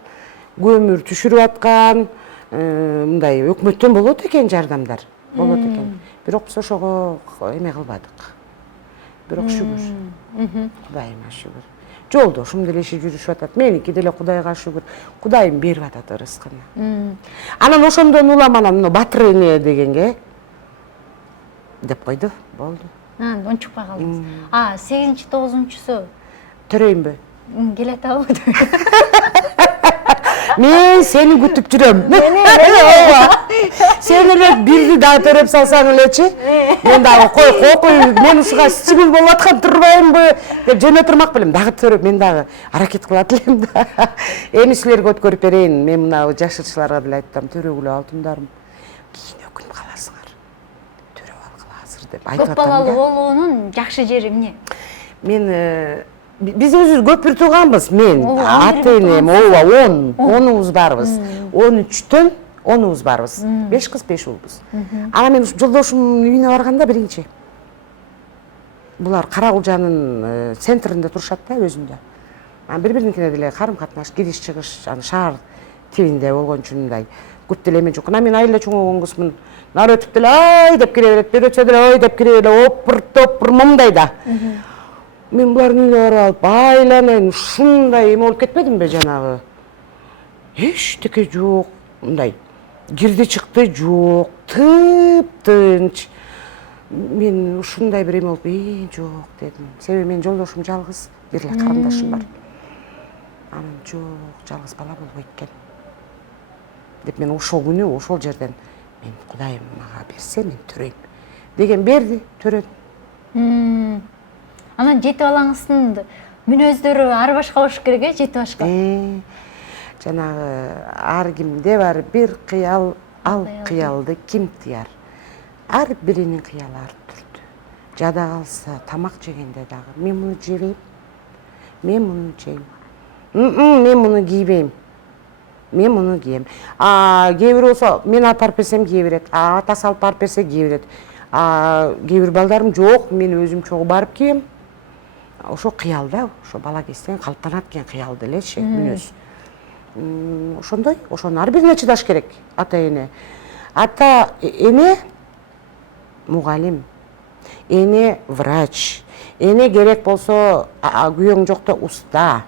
Көмүр түшүрүп аткан, мындай өкмөттөн болот экен жардамдар. Болот экен. Бирок биз ошого эме кылбадык. Бирок шүгүр. Кудайыма шүгүр. Жолдошум деле жүрүшүп атат. Меники деле Кудайга шүгүр. Кудайым берип атат ырыскыны. Анан ошондон улам анан Баатыр эне дегенге деп койду. Болду. Ончукпай калдыңыз. 8-9-су төрөйүнбү? Келет абы. Мен сени күтүп жүрөм. Сен эле бирди дагы төрөп салсаң элечи. Мен дагы кой, мен ушуга стимул болуп аткан турбаймынбы деп жөнө турмак белем. Дагы төрөп, мен дагы аракет кылат элем да. Эми силерге өткөрүп берейин. Мен мына жашырчыларга деле айттым, төрөгүлө алтындарым. Кийин өкүнүп каласыңар. Төрөп алгыла азыр деп айтып атам да. Көп балалуу болуунун жакшы жери эмне? Мен биз өзүбүз көп бир тууганбыз. Мен, ата-энем, 10 барбыз. 13төн 10 барбыз. 5 кыз, 5 уулбуз. Анан мен жолдошумдун үйүнө барганда биринчи. Булар Карагулжанын центринде турушат да, өзүндө. Бири-биринкине деле карым-катнаш, кириш-чыгыш, шаар тибинде болгон үчүн мындай көп деле эме жок. Анан мен айылда чоңойгон кызмын. Нар өтүп деле ай деп кире берет, бери өтсө деле ой деп кире берет, опур момундай да. Мен булардын үйүнө барып алып, айланайын, ушундай эме болуп кетпедимби жанагы? Эчтеке жок, мындай. Кирди чыкты жок, тып-тынч. Мен ушундай бир эме болуп, жок дедим. Себеби мен жолдошум жалгыз, бир эле карындашым бар. Анан жок, жалгыз бала болбойт экен. Деп мен ошол күнү, ошол жерден мен Кудайым мага берсе, мен төрөйм деген берди, төрөдүм. Анан жети балаңыздын мүнөздөрү ар башка болуш керек, жети башка. Жанагы ар кимде бар бир кыял, ал кыялды ким тыяр? Ар биринин кыялы ар түрдүү. Жада калса тамак жегенде дагы мен муну жебейм. Мен муну жейм. Мен муну кийбейм. мен муну кийем. Кээ бирөө болсо мен алып барып берсем кие берет, атасы алып барып берсе кие берет. Кээ бир балдарым жок, мен өзүм чогуу барып кием. Ошо кыял да, ошо бала кезден калыптанат экен кыял делечи, мүнөз. Ошондой, ошонун ар бирине чыдаш керек ата эне. Ата эне мугалим, эне врач, эне керек болсо күйөөң жокто уста.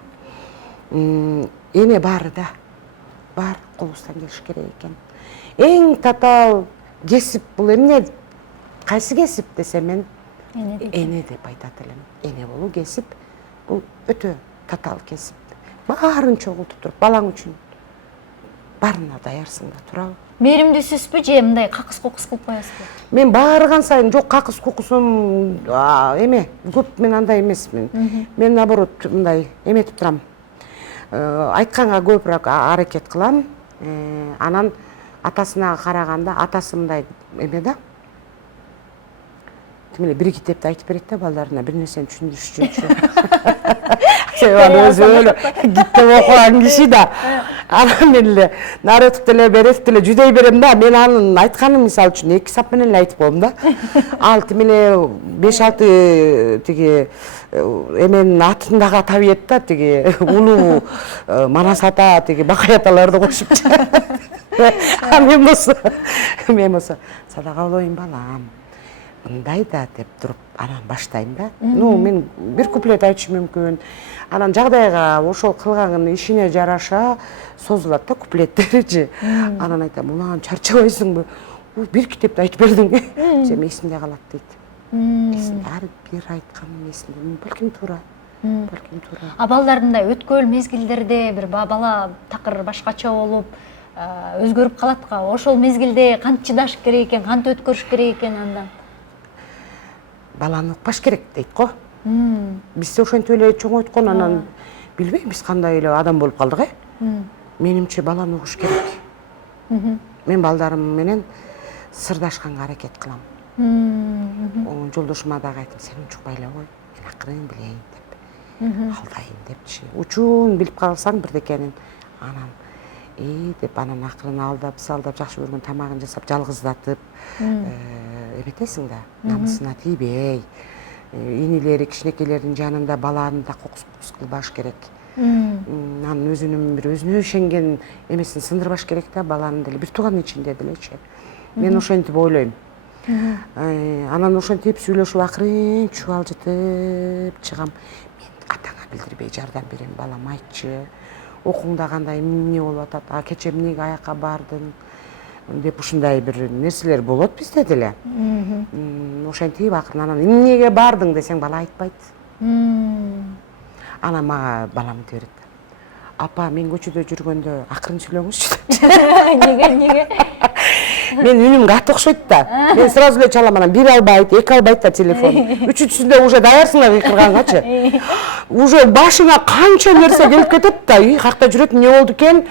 Эне баары да, бар колубуздан келиш керек экен. Эң татаал кесип бул эмне? Кайсы кесип десе мен эне деп айтат элем. Эне болуу кесип, бул өтө татаал кесип. Баарын чогултуп туруп, балаң үчүн баарына даярсың да турабы. Мээримдүүсүзбү же мындай какыс-кукус кылып коесузбу? Мен баарыган сайын жок какыс-кукусум эме, көп мен андай эмесмин. Мен наоборот мындай эметип турам. Айтканга көбүрөөк аракет кылам. Анан атасына караганда, атасы мындай эме да. Тимеле бир китепти айтып берет да балдарына, бир нерсени түшүндүрүш үчүн. Себеби өзү эле китеп окуган киши да. Анан мен эле наретип деле беретип деле жүдөй берем да. Мен анын айтканын мисалы үчүн 2 сап менен эле айтып коем да. Ал тимеле 5-6 тиги эменин атын дагы ата бет да, тиги улуу Манас ата, тиги Бакай аталарды кошуп. Мен болсо садага болоюн балам. Мындай да деп туруп анан баштайм да. Мен бир куплет айтышым мүмкүн. Анан жагдайга ошол кылган ишине жараша созулат да куплеттеричи. Анан айтам, "Улан чарчабайсыңбы? Бир китепти айтып бердиң." Сем эсимде калат дейт. Ар бир айтканым эсимде. Балким туура. Балким туура. Балдарындай өткөл мезгилдерде бир бала такыр башкача болуп, өзгөрүп калат го. Ошол мезгилде кантип чыдаш керек экен, кантип өткөрүш керек экен андан? Баланы укпаш керек дейт го. Бизде ошентип эле чоңойткон, анан билбейм биз кандай эле адам болуп калдык, Менимче баланы угуш керек. Мен балдарым менен сырдашканга аракет кылам. Жолдошума дагы айтам, сен унчукпай эле кой, мен акырын билейин деп, алдайын депчи. Учун билип калсаң бирдекенин, анан деп анан акырын алдап, салдап, жакшы көргөн тамагын жасап, жалгыздатып, эметесиң да, намысына тийбей. Инилери, кичинекейлердин жанында баланы да кокус кылбаш керек. Анын өзүнүн бир өзүнө ишенген эмесин сындырбаш керек да, баланын деле бир тууганын ичинде делечи. Мен ошентип ойлойм. Анан ошентип сүйлөшүп акырын чубалжытып чыгам. Мен атаңа билдирбей жардам берем, балам айтчы. Окуңда кандай эмне болуп атат? Кече эмнеге аякка бардың? Деп ушундай бир нерселер болот бизде деле. Ошентип акырын анан эмнеге бардың десең бала айтпайт. Анан мага балам дей берет. Апа, мен көчөдө жүргөндө акырын сүйлөңүзчү. Неге? Мен үнүм каты окшойт да. Мен сразу эле чалам, анан 1 албайт, 2 албайт да телефон. Үчүнчүсүндө уже даярсыңар кыйкыргангачы. Уже башыңа канча нерсе келип кетет да. Какта жүрөт, эмне болду экен?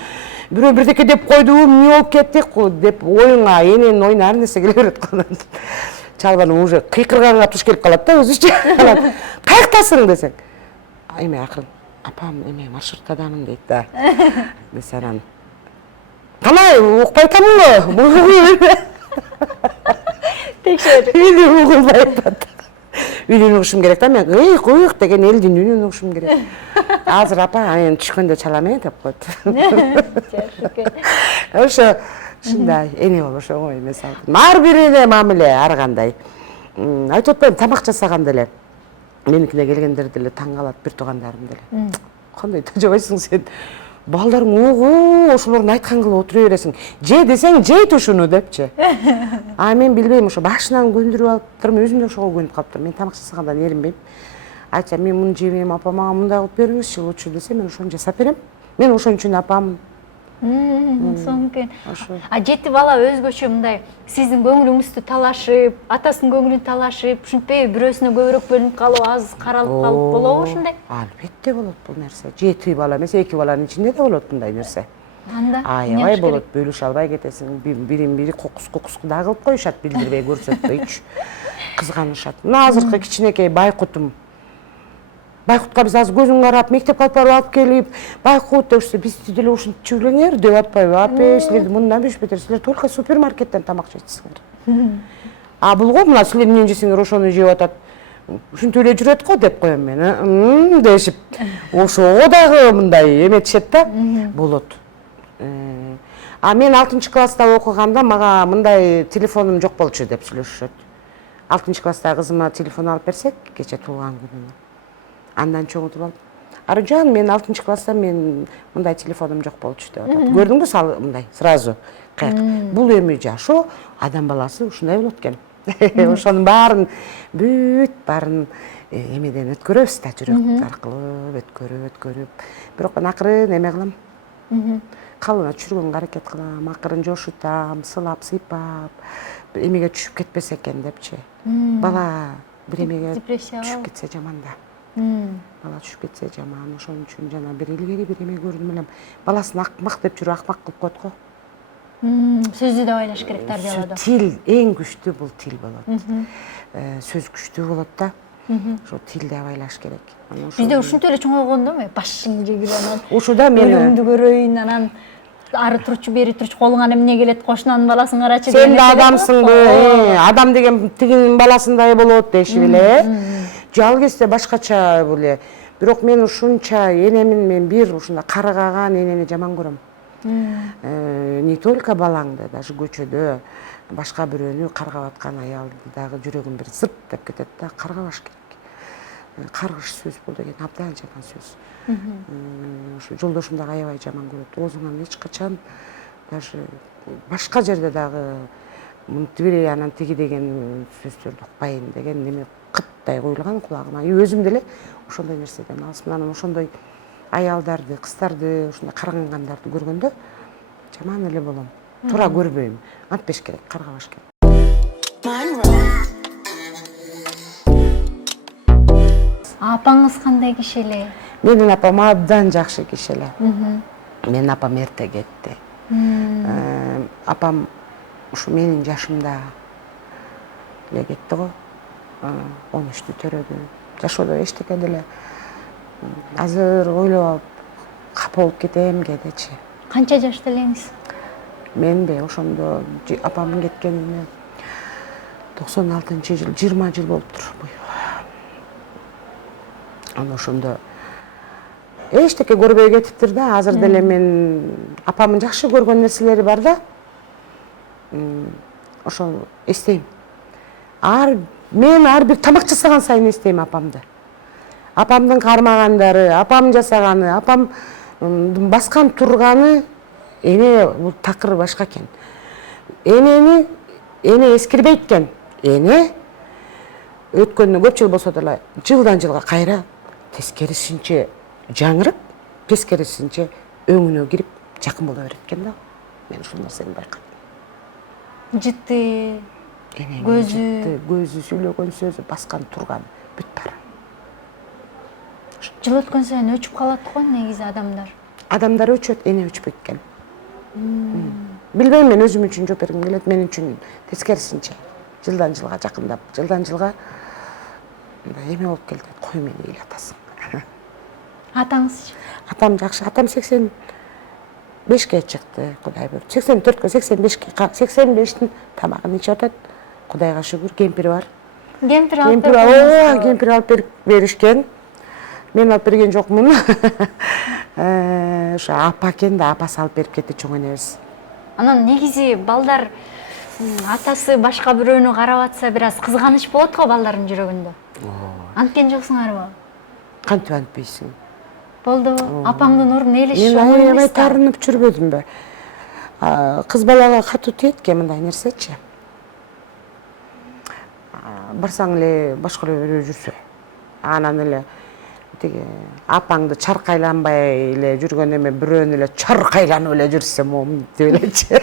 Бирөө бирдеке деп койду, эмне болуп кетти деп оюңа, эненин оюна ар нерсе келе берет го. Чалбаным уже кыйкырганга туш келип калат да өзүчө. Анан каяктасың десең. Эме акырын. Апам эме маршруттадамын дейт да. Десе анан. Калай укпай атамынбы? Текшер. Мен угулбай атат. Үнүн угушум керек да, мен кыйк деген элдин үнүн угушум керек. Азыр апа, анан түшкөндө чалам деп койт. Ошо ушундай эне болуш оңой эмес. Ар бирине мамиле ар кандай. Айтып атпайм, тамак жасаганда эле меникине келгендер деле таң калат, бир туугандарым деле. Кандай тажабайсың сен? Балдарың угу, ошолордун айткан кылып отура бересиң. Же десең, жейт ушуну депчи. Мен билбейм, ошо башынан көндүрүп алып турам, өзүм да ошого көнүп калыптырмын. Мен тамак жасагандан эринбейм. Айтсам, мен муну жебейм, апа мага мындай кылып бериңизчи лучше десе, мен ошону жасап берем. Мен ошон үчүн апамын. Сонун. Жети бала өзгөчө мындай сиздин көңүлүңүздү талашып, атасынын көңүлүн талашып, ушинтпейби бирөөсүнө көбүрөөк бөлүнүп калып, аз каралып калып болобу ушундай? Албетте болот бул нерсе. Жети бала эмес, 2 баланын ичинде да болот мындай нерсе. Анда Аябай болот, бөлүшө албай кетесиң. Бирин-бири кокус да кылып коюшат, билдирбей көрсөтпөйчү. Кызганышат. Мына азыркы кичинекей байкутум. Байкутка биз азыр көзүң карап, мектепке алып келип, Байкут депсе, биз деле ушинтип элеңер деп атпайбы? Апа, силер мындан бешпетер, силер только супермаркеттен тамак жейсиңер. А булго мына силер эмне жесеңер ошону жеп атат. Ушинтип эле жүрөт го деп коем мен. Дешип, ошого дагы мындай эметишет да, болот. А мен 6-класста окуганда мага мындай телефонум жок болчу деп сүйлөшүшөт. 6-класстагы кызыма телефон алып берсек, кече туулган күнүнө. Андан чоңутуп алып, Арыжан, мен 6-класста мен мындай телефонум жок болчу деп атат. Көрдүңбү мындай сразу. Бул эми жашоо адам баласы ушундай болот экен. Ошонун баарын бүт баарын эмеден өткөрөбүз да, жүрөк аркылуу өткөрүп. Бирок мен акырын эме кылам. Калыбына түшүргөнгө аракет кылам, акырын жошутам, сылап, сыйпап, эмеге түшүп кетпесе экен депчи. Бала бир эмеге түшүп кетсе жаман да. Бала түшүп кетсе жаман, ошон үчүн жана бир илгери бир эме көрдүм элем. Баласын акмак деп жүрүп акмак кылып коет го. Сөздү да байлаш керек тарбиялоодо. Тил эң күчтүү бул тил болот. Сөз күчтүү болот да. Ошо тилди байлаш керек. Бизде ушинтип эле чоңойгондо башың жегил анан. Ушуда мен өлүмдү көрөйүн анан ары турчу бери турчу колуңан эмне келет, кошунанын баласын карачы. Сен да адамсыңбы? Адам деген тигинин баласындай болот дешип эле. Жал кезде башкача беле. Бирок мен ушунча энемин мен бир ушунда карыгаган энени жаман көрөм. Не только балаңды, даже көчөдө башка бирөөнү каргап аткан аялды дагы жүрөгүм бир зырт деп кетет да, каргабаш керек. Каргыш сөз бул деген абдан жаман сөз. Ушу жолдошум дагы аябай жаман көрөт. Оозуңан эч качан даже башка жерде дагы мынтип анан тиги деген сөздөрдү укпайын деген неме кыттай коюлган кулагыма. Өзүм деле ошондой нерседен алысмын. Анан ошондой аялдарды, кыздарды, ушундай каргангандарды көргөндө жаман эле болом. Туура көрбөйм. Антпеш керек, каргабаш керек. Апаңыз кандай киши эле? Менин апам абдан жакшы киши эле. Менин апам эрте кетти. Апам ушу менин жашымда эле кетти го. 13-тү төрөдү. Жашоодо эчтеке деле азыр ойлоп капа болуп кетем кедечи. Канча жашта элеңиз? Менби ошондо апамдын кеткенине 96-жыл, 20 жыл болуптур. Анан ошондо эчтеке көрбөй кетиптир да. Азыр деле мен апамдын жакшы көргөн нерселери бар да. Ошону эстейм. Мен ар бир тамак жасаган сайын эстейм апамды. Апамдын кармагандары, апам жасаганы, апам баскан турганы, эне бул такыр башка экен. Эне эскирбейт экен. Эне өткөндө көп жыл болсо деле жылдан жылга кайра тескерисинче жаңырып, тескерисинче өңүнө кирип жакын боло берет экен да. Мен ушул нерсени байкадым. Жыты, көзү, сүйлөгөн сөзү, баскан турган бүт баары. Жыл өткөн сайын өчүп калат го негизи адамдар. Адамдар өчөт, эне өчпөйт экен. Билбейм, мен өзүм үчүн жооп бергим келет, мен үчүн тескерисинче жылдан жылга жакындап, жылдан жылга эме болуп келди. Кой мени эл атасың. Атаңыз? Атам жакшы. Атам 85-ке чыкты, Кудай буйруп. 84-ке, 85-ке, 85-тин тамагын ичип атат. Кудайга шүгүр, кемпири бар. Кемпир алып кемпир алып беришкен. Мен алып берген жокмун. Ошо апа экен да, апасы алып берип кетти чоң энебиз. Анан негизи балдар атасы башка бирөөнү карап атса, бир аз кызганыч болот го балдардын жүрөгүндө. Анткен жоксуңарбы? Кантип антпейсиң? Болду, апаңдын ордун элиш мен аябай тарынып жүрбөдүмбү? Кыз балага катуу тиет экен мындай нерсечи. Барсаң эле башка бирөө жүрсө, анан эле тиги апаңды чаркайланбай эле жүргөн эме бирөөнү эле чаркайланып эле жүрсө момунтип элечи.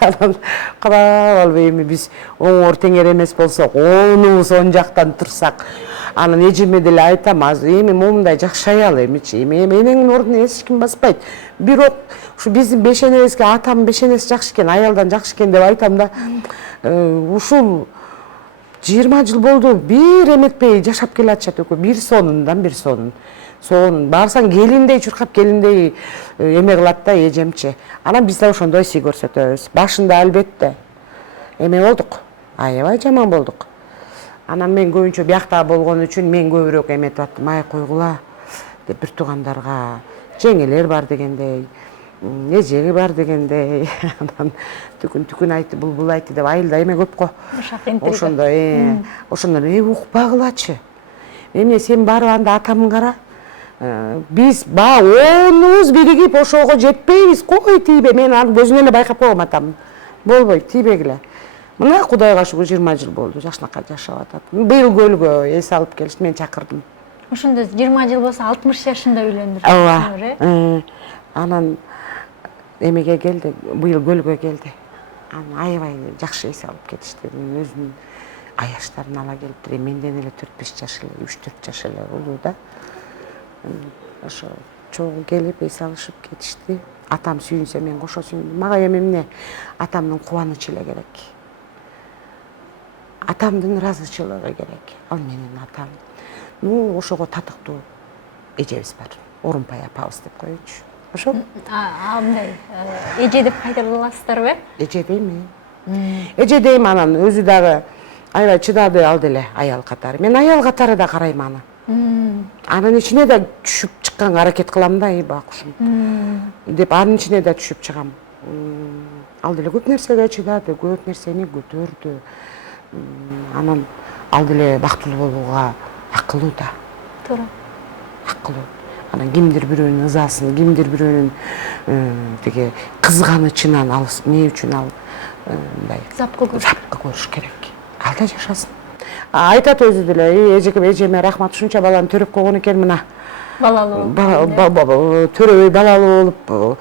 Анан калап албай эми биз оңор теңер эмес болсок, оонубуз оң жактан турсак, анан эжеме деле айтам, эми момундай жакшы аял эмичи, эми энеңдин ордуна эч ким баспайт. Бирок ушу биздин бешенебизге атамдын бешенеси жакшы экен, аялдан жакшы экен деп айтам да. Ушул 20 жыл болду, бир эметпей жашап келе атышат экөө, бир сонундан бир сонун. Сонун барсаң келиндей чуркап, келиндей эме кылат да эжемчи. Анан биз да ошондой сый көрсөтөбүз. Башында албетте эме болдук, аябай жаман болдук. Анан мен көбүнчө биякта болгон үчүн мен көбүрөөк эметип аттым, ай койгула деп бир туугандарга, жеңелер бар дегендей, эжеги бар дегендей, анан түкүн айтты, бул айтты деп айылда эме көп го. Ошондой, укпагылачы. Эмне сен барып анда атамын кара. Биз онубуз биригип ошого жетпейбиз, кой тийбе. Мен анын көзүнөн эле байкап койгом атамын. Болбойт, тийбегиле. Мына Кудайга шүгүр 20 жыл болду, жашынакай жашап атат. Быйыл көлгө эс алып келишти, мен чакырдым. Ошондо 20 жыл болсо 60 жашында үйлөндүрдү. Ооба. Анан эмеге келди, быйыл көлгө келди. Анан аябай жакшы эс алып кетишти. Өзүнүн аяштарын ала келиптир. Менден эле 4-5 жаш эле, 3-4 жаш эле улуу да. Ошо чогуу келип эс алышып кетишти. Атам сүйүнсө мен кошо сүйүндүм. Мага эми эмне? Атамдын кубанычы эле керек. Атамдын ыраазычылыгы керек. Ал менин атам. Ошого татыктуу эжебиз бар. Орунпай апабыз деп коечу. Ошо? Андай эже деп кайталасыздарбы? Эже дейм. Эже дейм, анан өзү дагы аябай чыдады ал деле аял катары. Мен аял катары да карайм аны. Анын ичине да түшүп чыкканга аракет кылам да, бакушум. Деп анын ичине да түшүп чыгам. Ал деле көп нерсеге чыдады, көп нерсени көтөрдү. Анан ал деле бактылуу болууга акылуу да. Туура. Акылуу. Анан кимдир бирөөнүн ызасын, кимдир бирөөнүн тиги кызганычынан ал эмне үчүн ал мындай Запкы көрүш керек. Ал да жашасын. Айтат өзү деле, эжеме рахмат, ушунча баланы төрөп койгон экен, мына. Балалуу. Төрөбөй балалуу болуп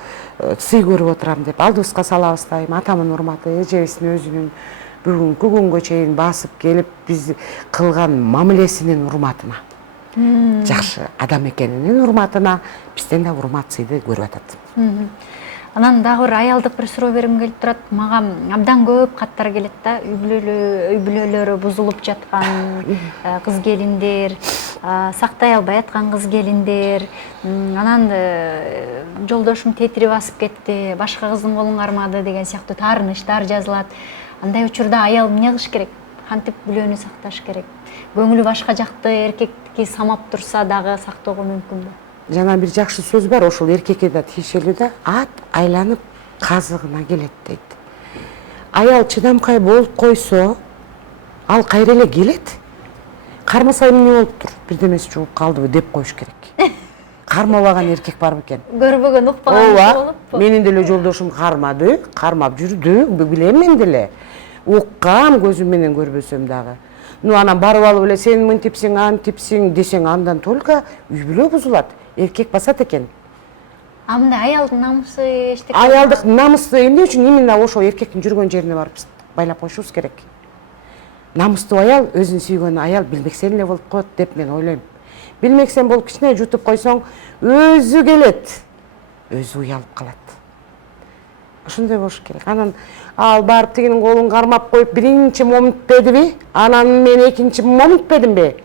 сый көрүп отурам деп алдыбызга салабыз дайым. Атамдын урматы, эжебиздин өзүнүн бүгүнкү күнгө чейин басып келип биз кылган мамилесинин урматына. Жакшы адам экенинин урматына бизден да урмат сыйды көрүп атат. Анан дагы бир аялдык бир суроо бергим келип турат. Мага абдан көп каттар келет да. Үй бүлөлөрү бузулуп жаткан кыз келиндер, сактай албай аткан кыз келиндер. Анан жолдошум тетири басып кетти, башка кыздын колун кармады деген сыяктуу таарынычтар жазылат. Андай учурда аял эмне кылыш керек? Кантип бүлөнү сакташ керек? Көңүлү башка жакты эркекти самап турса дагы сактоого мүмкүнбү? Жана бир жакшы сөз бар, ошол эркекке да тиешелүү да. Ат айланып казыгына келет дейт. Аял чыдамкай болуп койсо, ал кайра эле келет. Кармаса эмне болуптур? Бирдемеси жугуп калдыбы деп коюш керек. Кармабаган эркек барбы экен? Көрбөгөн, укпаган болуппу? Менин деле жолдошум кармады, кармап жүрдү, билем мен деле. Уккам көзүм менен көрбөсөм дагы. Анан барып алып эле сен мынтипсиң, антипсиң десең, андан только үй бүлө бузулат. Эркек басат экен. Мындай аялдын намысы эчтеке. Аялдык намысы эмне үчүн именно ошо эркектин жүргөн жерине барып байлап коюшубуз керек. Намыстуу аял, өзүн сүйгөн аял билмексен эле болуп коет деп мен ойлойм. Билмексен болуп кичине жутуп койсоң, өзү келет. Өзү уялып калат. Ошондой болуш керек. Анан ал барып тигинин колун кармап коюп биринчи момунтпедиби, анан мен экинчи момунтпедимби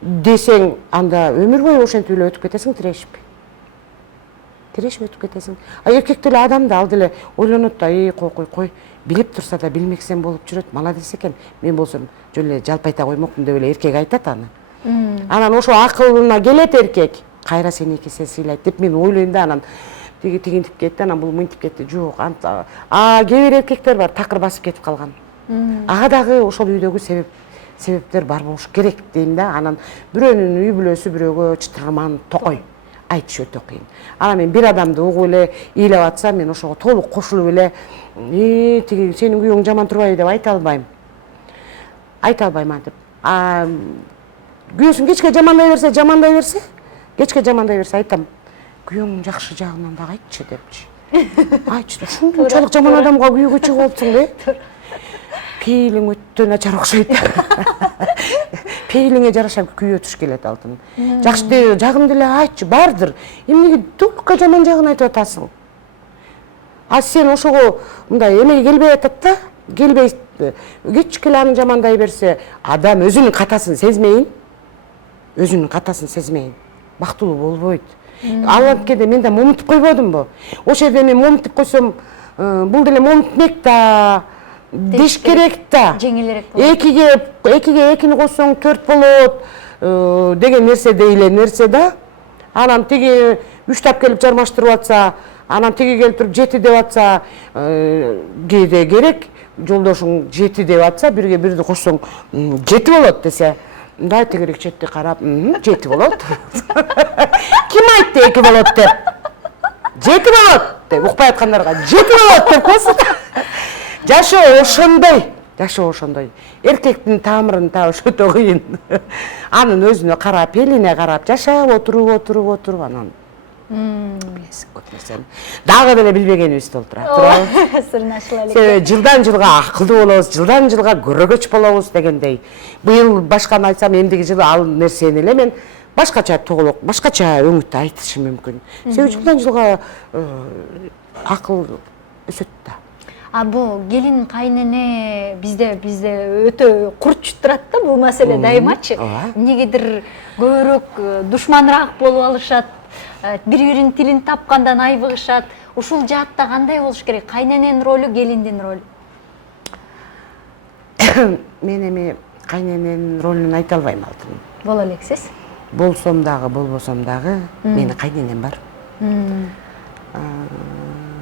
десең, анда өмүр бою ошентип эле өтүп кетесиң, тирешип. Тирешип өтүп кетесиң. Эркек деле адам да, ал деле ойлонот да, кой, билип турса да билмексен болуп жүрөт, маладес экен. Мен болсом жөн эле жалпы айта коймокмун деп эле эркек айтат аны. Анан ошо акылына келет эркек, кайра сени эки эсе сыйлайт деп мен ойлойм да. Анан тигинтип кетти, анан бул мынтип кетти. Жок, кээ бир эркектер бар, такыр басып кетип калган. Ага дагы ошол үйдөгү себептер бар болуш керек дейм да. Анан бирөөнүн үй бүлөсү бирөөгө чытырман, токой айтыш өтө кыйын. Анан мен бир адамды угуп эле ыйлап атса, мен ошого толук кошулуп эле, тиги сенин күйөөң жаман турбайбы деп айта албайм. Айта албайм антип. Күйөөсүн кечке жамандай берсе, кечке жамандай берсе айтам. Күйөөңдүн жакшы жагынан дагы айтчы депчи. Айтчы, ушунчалык жаман адамга күйөөгө чыгып алыпсың да. Пейилиң өтө начар окшойт. Пейилиңе жараша күйөө туш келет алтын. Жакшы жагын деле айтчы, бардыр. Эмнеге только жаман жагын айтып атасың? Сен ошого мындай эмеге келбей атат да, келбей кечик эле аны жамандай берсе, адам өзүнүн катасын сезмейин, бактылуу болбойт. Ал анткенде мен да момунтуп койбодумбу? Ошол жерде мен момунтуп койсом, бул деле момунтмек да, деш керек да. Жеңилирээк болот. Экиге экини койсоң 4 болот деген нерсе дейле нерсе да. Анан тиги 3 тап келип жармаштырып атса, анан тиги келип туруп 7 деп атса, кээде керек. Жолдошуң 7 деп атса, бирге бирди кошсоң 7 болот десе, да тегерек четти карап, 7 болот. Ким айтты 2 болот деп? 7 болот деп укпай аткандарга 7 болот деп койсун. Жашоо ошондой. Эркектин тамырын табыш өтө кыйын. Анын өзүнө карап, элине карап, жашап отуруп анан билесиң көп нерсени. Дагы деле билбегенибиз болуп турат. Сырын ачыла элек. Себеби жылдан жылга акылдуу болобуз, жылдан жылга көрөгөч болобуз дегендей. Быйыл башканы айтсам, эмдиги жылы ал нерсени эле мен башкача тоголок, башкача өңүттө айтышым мүмкүн. Себеби жылдан жылга акыл өсөт да. Бул келин кайнене бизде өтө курч турат да бул маселе дайымачы. Эмнегедир көбүрөөк душманыраак болуп алышат, бири-биринин тилин тапкандан айбыгышат. Ушул жаатта кандай болуш керек? Кайнененин ролу, келиндин ролу? Мен эми кайнененин ролун айта албайм алтыным. Боло элексиз? Болсом дагы, болбосом дагы менин кайненем бар.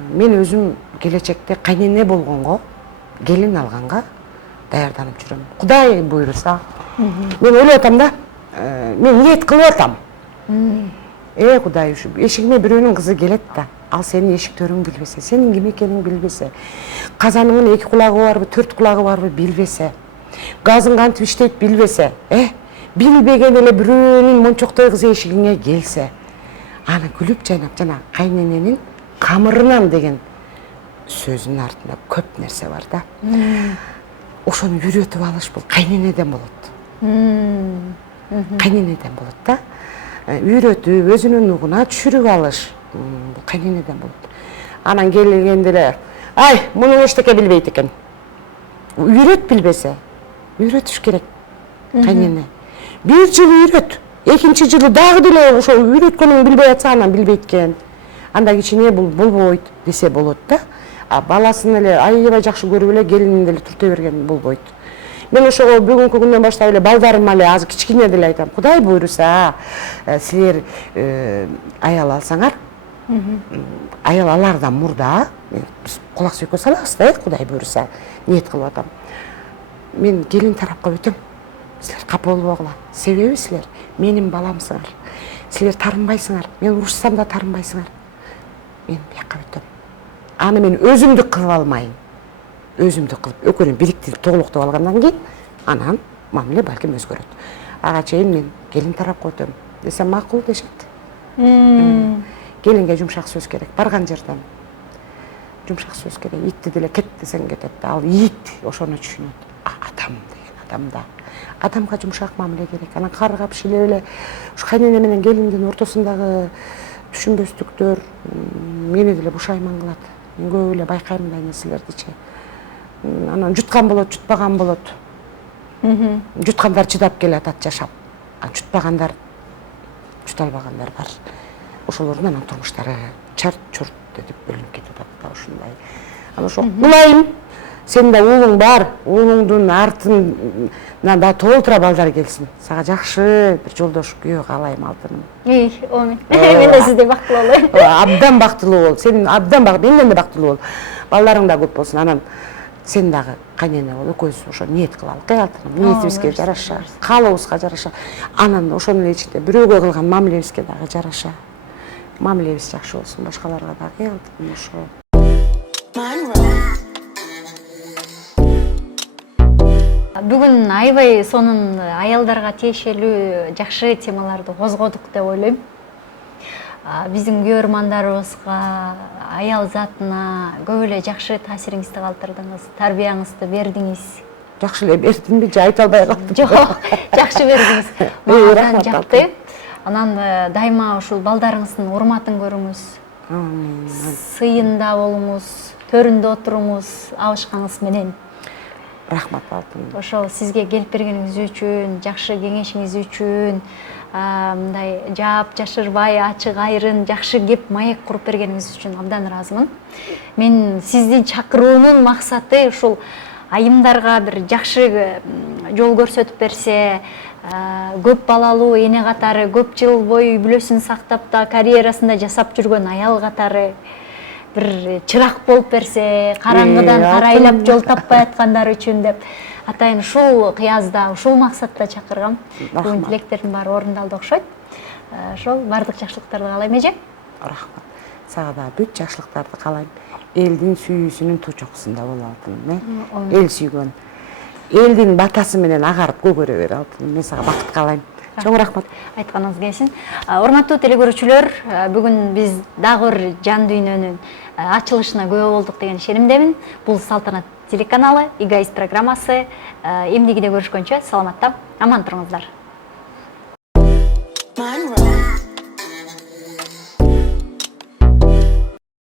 Мен өзүм келечекте кайнене болгонго, келин алганга даярданып жүрөм. Кудай буйруса. Мен ойлоп атам да, мен ниет кылып атам. Кудай, эшигиме бирөөнүн кызы келет да, ал сенин эшиктериңди билбесе, сенин ким экениңди билбесе, казаныңдын 2 кулагы барбы, 4 кулагы барбы билбесе, газың кантип иштейт билбесе, билбеген эле бирөөнүн мончоктой кызы эшигиңе келсе, аны күлүп жайнап жана кайнененин камырынан деген сөзүнүн артында көп нерсе бар да. Ошону үйрөтүп алыш бул кайненеден болот. Кайненеден болот да. Үйрөтүп, өзүнүн угуна түшүрүп алыш бул кайненеден болот. Анан келгенде эле, ай, муну эчтеке билбейт экен. Үйрөт билбесе, үйрөтүш керек. Кайнене. Бир жыл үйрөт. Экинчи жылы дагы деле ошо үйрөткөнүң билбей атса, анан билбейт экен. Анда кичине бул болбойт десе болот да. Баласын эле аябай жакшы көрүп эле келинин деле турта берген болбойт. Мен ошого бүгүнкү күндөн баштап эле балдарыма эле азыр кичкене деле айтам. Кудай буйруса, силер аял алсаңар, аял алардан мурда биз кулак сөйкө салабыз да, Кудай буйруса, ниет кылып атам. Мен келин тарапка өтөм. Силер капа болбогула. Себеби силер менин баламсыңар. Силер тарынбайсыңар. Мен урушсам да тарынбайсыңар. Мен бияка өтөм. Аны мен өзүмдүк кылып алмайын. Өзүмдүк кылып, экөөнү бириктирип тоголоктоп алгандан кийин анан мамиле балким өзгөрөт. Ага чейин мен келин тарапка өтөм десем макул дешет. Келинге жумшак сөз керек, барган жерден. Жумшак сөз керек. Итти деле кет десең кетет. Ал ит ошону түшүнөт. Адам деген адамда. Адамга жумшак мамиле керек. Анан каргап шилеп эле ушу кайнене менен келиндин ортосундагы түшүнбөстүктөр мени деле бушайман кылат. Мен көп эле байкайм мындай нерселердичи. Анан жуткан болот, жутпаган болот. Жуткандар чыдап келатат жашап. Жутпагандар, жута албагандар бар. Ошолордун анан турмуштары чарт-чурт этип бөлүнүп кетип атат да ушундай. Анан ошо кулайым, сенин да уулуң бар, уулуңдун артынан да толтура балдар келсин. Сага жакшы бир жолдош күйөө каалайм алтыным. Омин. Мен да сиздей бактылуу болоюн. Абдан бактылуу бол. Сен абдан менден да бактылуу бол. Балдарың да көп болсун. Анан сен дагы кайнене бол. Экөөбүз ошо ниет кылалык, алтыным. Ниетибизге жараша, каалообузга жараша. Анан ошонун ичинде бирөөгө кылган мамилебизге дагы жараша. Мамилебиз жакшы болсун, башкаларга дагы алтыным ошо. Бүгүн аябай сонун аялдарга тиешелүү жакшы темаларды козгодук деп ойлойм. Биздин көрөрмандарыбызга, аял затына көп эле жакшы таасириңизди калтырдыңыз, тарбияңызды бердиңиз. Жакшы эле бердимби же айта албай калдым? Жок, жакшы бердиңиз. Мага жакты. Анан дайыма ушул балдарыңыздын урматын көрүңүз. Сыйында болуңуз, төрүндө отуруңуз, абышкаңыз менен. Рахмат алтыным. Ошол сизге келип бергениңиз үчүн, жакшы кеңешиңиз үчүн, мындай жаап жашырбай, ачык айрын, жакшы кеп маек куруп бергениңиз үчүн абдан ыраазымын. Мен сизди чакыруунун максаты ушул айымдарга бир жакшы жол көрсөтүп берсе, көп балалуу эне катары көп жыл бою үй бүлөсүн сактап да карьерасында жасап жүргөн аял катары бир чырак болуп берсе, караңгыдан карайлап жол таппай аткандар үчүн деп атайын ушул кыязда, ушул максатта чакыргам. Бүгүн тилектердин баары орундалды окшойт. Ошол баардык жакшылыктарды каалайм эже. Рахмат. Сага да бүт жакшылыктарды каалайм. Элдин сүйүүсүнүн тучокусунда бол алтыным, эл сүйгөн. Элдин батасы менен агарып көгөрө бер алтыным. Мен сага бакыт каалайм. Чоң рахмат. Айтканыңыз келсин. Урматтуу телекөрүүчүлөр, бүгүн биз дагы бир жан дүйнөнүн ачылышына күбө болдук деген ишенимдемин. Бул Салтанат телеканалы, Эгоист программасы. Эмнегиде көрүшкөнчө саламатта, аман туруңуздар.